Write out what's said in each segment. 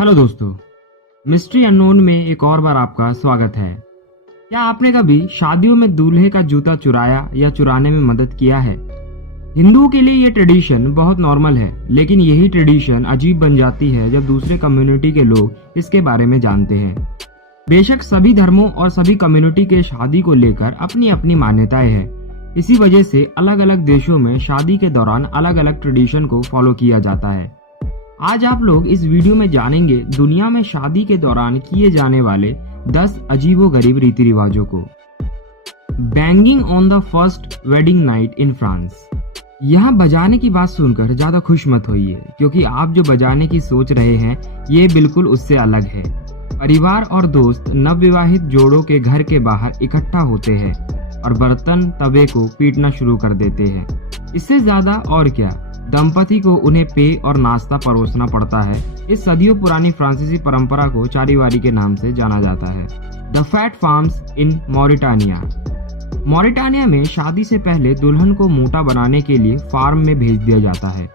Hello दोस्तों, mystery unknown में एक और बार आपका स्वागत है। क्या आपने कभी शादियों में दूल्हे का जूता चुराया या चुराने में मदद किया है? हिंदुओं के लिए ये ट्रेडिशन बहुत नॉर्मल है, लेकिन यही ट्रेडिशन अजीब बन जाती है जब दूसरे कम्युनिटी के लोग इसके बारे में जानते हैं। बेशक सभी धर्मों और सभी कम्युनिटी के शादी को लेकर अपनी अपनी मान्यताएं हैं। इसी वजह से अलग अलग देशों में शादी के दौरान अलग अलग ट्रेडिशन को फॉलो किया जाता है। आज आप लोग इस वीडियो में जानेंगे दुनिया में शादी के दौरान किए जाने वाले 10 अजीबोगरीब रीति रिवाजों को। Banging on the first wedding night in France. यहाँ बजाने की बात सुनकर ज्यादा खुश मत होइए, क्योंकि आप जो बजाने की सोच रहे हैं ये बिल्कुल उससे अलग है। परिवार और दोस्त नवविवाहित जोड़ों के घर के बाहर इकट्ठा होते हैं और बर्तन तवे को पीटना शुरू कर देते हैं। इससे ज्यादा और क्या, दंपति को उन्हें पेय और नाश्ता परोसना पड़ता है। इस सदियों पुरानी फ्रांसीसी परंपरा को चारीवारी के नाम से जाना जाता है। The fat farms in Mauritania. Mauritania में शादी से पहले दुल्हन को मोटा बनाने के लिए फार्म में भेज दिया जाता है।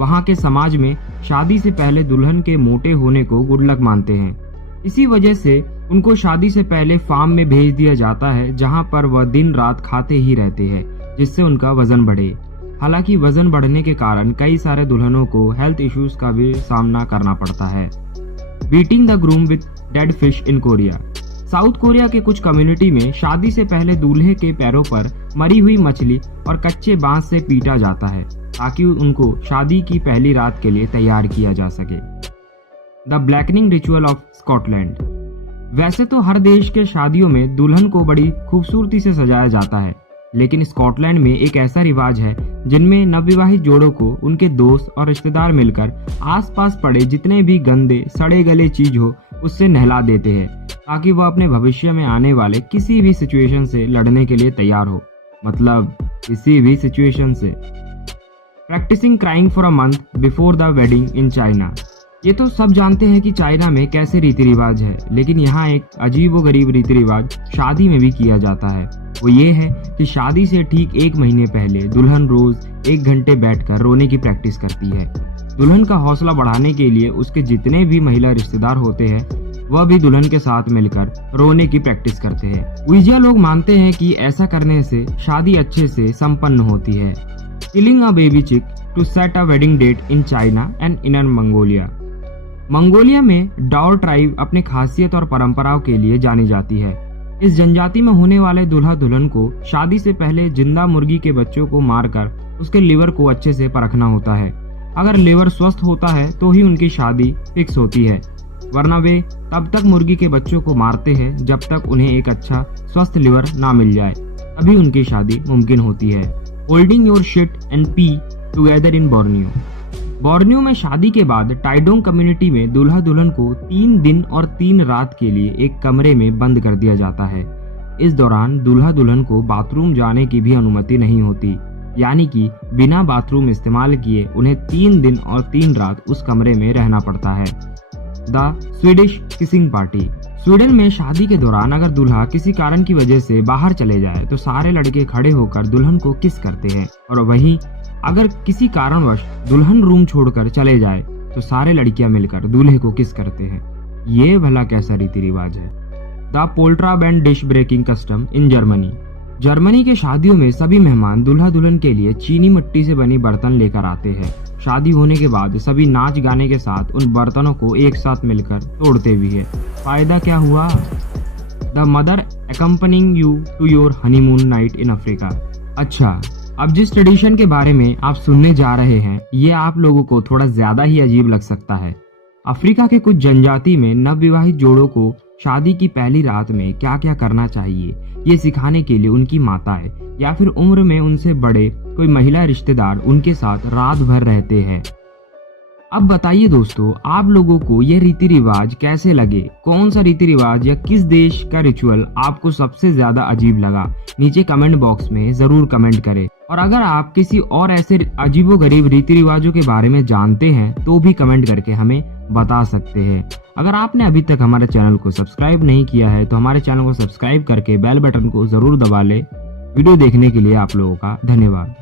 वहाँ के समाज में शादी से पहले दुल्हन के मोटे होने को गुड लक मानते हैं। इसी वजह से उनको शादी से पहले फार्म में भेज दिया जाता है, जहाँ पर वह दिन रात खाते ही रहते हैं, जिससे उनका वजन बढ़े। हालांकि वजन बढ़ने के कारण कई सारे दुल्हनों को हेल्थ इश्यूज का भी सामना करना पड़ता है। Beating the groom with dead fish in Korea. South Korea के कुछ कम्युनिटी में शादी से पहले दूल्हे के पैरों पर मरी हुई मछली और कच्चे बांस से पीटा जाता है, ताकि उनको शादी की पहली रात के लिए तैयार किया जा सके। The blackening ritual of Scotland. वैसे तो हर देश के शादियों में दुल्हन को बड़ी खूबसूरती से सजाया जाता है, लेकिन स्कॉटलैंड में एक ऐसा रिवाज है जिनमें नवविवाहित जोड़ों को उनके दोस्त और रिश्तेदार मिलकर आसपास पड़े जितने भी गंदे सड़े गले चीज हो उससे नहला देते हैं, ताकि वह अपने भविष्य में आने वाले किसी भी सिचुएशन से लड़ने के लिए तैयार हो। मतलब किसी भी सिचुएशन से। Practising crying for a month before the wedding in China. ये तो सब जानते हैं कि चाइना में कैसे रीति रिवाज है, लेकिन यहाँ एक अजीबोगरीब रीति रिवाज शादी में भी किया जाता है। वो ये है कि शादी से ठीक 1 महीने पहले दुल्हन रोज 1 घंटे बैठकर रोने की प्रैक्टिस करती है। दुल्हन का हौसला बढ़ाने के लिए उसके जितने भी महिला रिश्तेदार होते हैं वह भी दुल्हन के साथ मिलकर रोने की प्रैक्टिस करते हैं। उइजिया लोग मानते हैं कि ऐसा करने से शादी अच्छे से संपन्न होती है। Killing a baby chick to set a wedding date in China and Inner Mongolia. Mongolia में डाओ ट्राइब अपनी खासियत और परंपराओं के लिए जानी जाती है। इस जनजाति में होने वाले दूल्हा दुल्हन को शादी से पहले जिंदा मुर्गी के बच्चों को मारकर उसके लिवर को अच्छे से परखना होता है। अगर लिवर स्वस्थ होता है तो ही उनकी शादी फिक्स होती है, वरना वे तब तक मुर्गी के बच्चों को मारते हैं जब तक उन्हें एक अच्छा स्वस्थ लिवर ना मिल जाए, तभी उनकी शादी मुमकिन होती है। Holding your shit and P together in Borneo. Borneo में शादी के बाद टाइडोंग कम्युनिटी में दूल्हा दुल्हन को 3 दिन और 3 रात के लिए एक कमरे में बंद कर दिया जाता है। इस दौरान दूल्हा दुल्हन को बाथरूम जाने की भी अनुमति नहीं होती, यानी कि बिना बाथरूम इस्तेमाल किए उन्हें 3 दिन और 3 रात उस कमरे में रहना पड़ता है। The Swedish kissing party. Sweden में शादी के दौरान अगर दूल्हा किसी कारण की वजह से बाहर चले जाए तो सारे लड़के खड़े होकर दुल्हन को किस करते हैं, और वहीं अगर किसी कारणवश दुल्हन रूम छोड़कर चले जाए तो सारे लड़कियां मिलकर दूल्हे को किस करते हैं। ये भला कैसा रीति रिवाज है। The Polterabend dish breaking custom in Germany. Germany के शादियों में सभी मेहमान दूल्हा दुल्हन के लिए चीनी मिट्टी से बनी बर्तन लेकर आते हैं। शादी होने के बाद सभी नाच गाने के साथ उन बर्तनों को एक साथ मिलकर तोड़ते भी है। फायदा क्या हुआ। The mother accompanying you to your honeymoon night in Africa. अच्छा, अब जिस ट्रेडिशन के बारे में आप सुनने जा रहे हैं ये आप लोगों को थोड़ा ज्यादा ही अजीब लग सकता है। अफ्रीका के कुछ जनजाति में नवविवाहित जोड़ों को शादी की पहली रात में क्या क्या करना चाहिए ये सिखाने के लिए उनकी माताएं या फिर उम्र में उनसे बड़े कोई महिला रिश्तेदार उनके साथ रात भर रहते हैं। अब बताइए दोस्तों, आप लोगों को ये रीति रिवाज कैसे लगे? कौन सा रीति रिवाज या किस देश का रिचुअल आपको सबसे ज्यादा अजीब लगा? नीचे कमेंट बॉक्स में जरूर कमेंट करें। और अगर आप किसी और ऐसे अजीबोगरीब रीति रिवाजों के बारे में जानते हैं तो भी कमेंट करके हमें बता सकते हैं। अगर आपने अभी तक हमारे चैनल को सब्सक्राइब नहीं किया है तो हमारे चैनल को सब्सक्राइब करके बेल बटन को जरूर दबा ले। वीडियो देखने के लिए आप लोगों का धन्यवाद।